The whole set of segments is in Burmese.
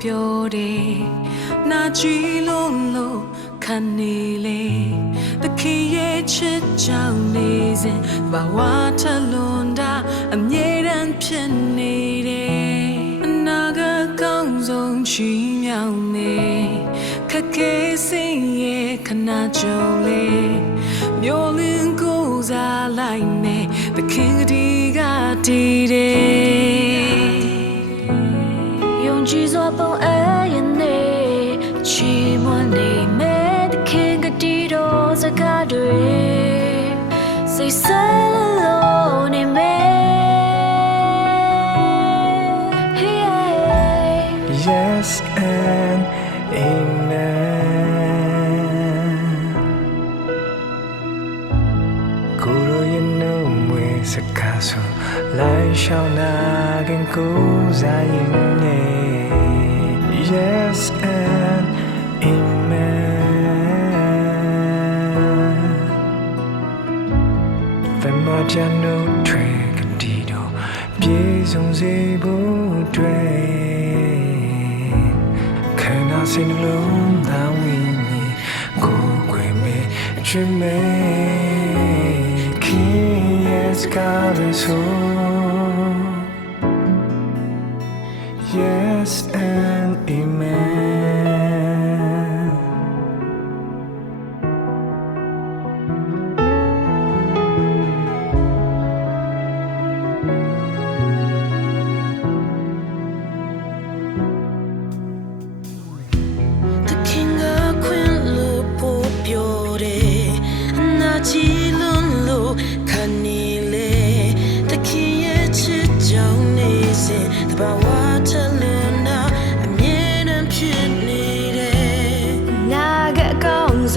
ပြောတယ်နာကြည့်လို့ခံနေလေတခင်ရဲ့ချစ်ကြောင်နေစဉ်ဘာဝထလွန်တာအမြဲတမ်းဖြစ်နေတယ်အနာဂတ်ကောင်းဆုံးချီးမြှောက်မယ်ခက်ခဲစိတ်ရဲ့ခဏကြုံလေမျိုးလင်းကိုစားလိုက်မယ်တခင်ဒီကတည်တယ်ယုံကြည်စွာပုံအရင်နေချီးမွမ်းနေမယ်တခင်ကတည်တော်စကားတွေစိတ်ဆက်လို့နေမယ် Yes and amen ကိုယ်ရဲ့နှုတ်မွေးစကားဆိုလိုက်ရှောင်းနာခင်ကိုစားရင်နေ Yes and amen တမချာနို့ထွေကတိတော့ပြေဆုံးစေဖို့တွေ့စင်လုံးသာဝိညာဉ်ကိုယ်ွယ်မဲ့ချွေမဲ့ခင်ရဲ့စကားတွေဆို Yes and amen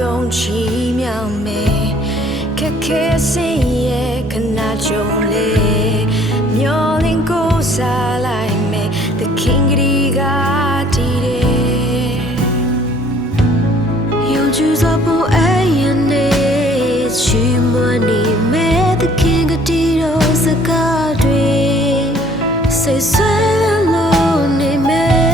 ဆုံးချီးမြှောက်မယ်ခက်ခဲစိတ်ရဲ့ခဏကြုံလေမျောလင်းကိုစားလိုက်မယ်သခင်ကလေးကတည်တယ်ယုံကြည်စွာပုံအရင်နေချီးမွမ်းနေမယ်သခင်ကတည်တော်စကားတွေစိတ်ဆွဲလို့နေမယ်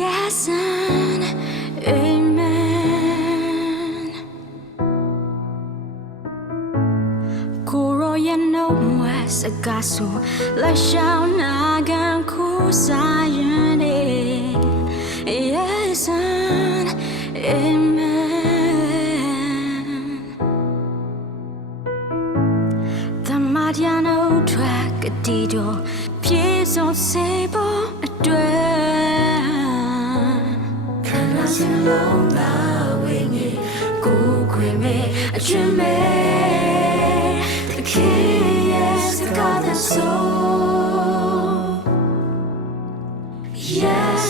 Yes and amen ကိုရောရဲ့နှုတ်မွေးစကားဆိုလိုက်ရှောင်းနာခံခုစားရင်နေ Yes and amen တမန်တော်နှုတ်ထွက်ကတိတော်ပြေဆုံးစေဖို့အတွက်စင်လုံးသာဝိညာဉ်ကိုယ်ခွေမဲ့အချွေမဲ့ The King has got the soul Yes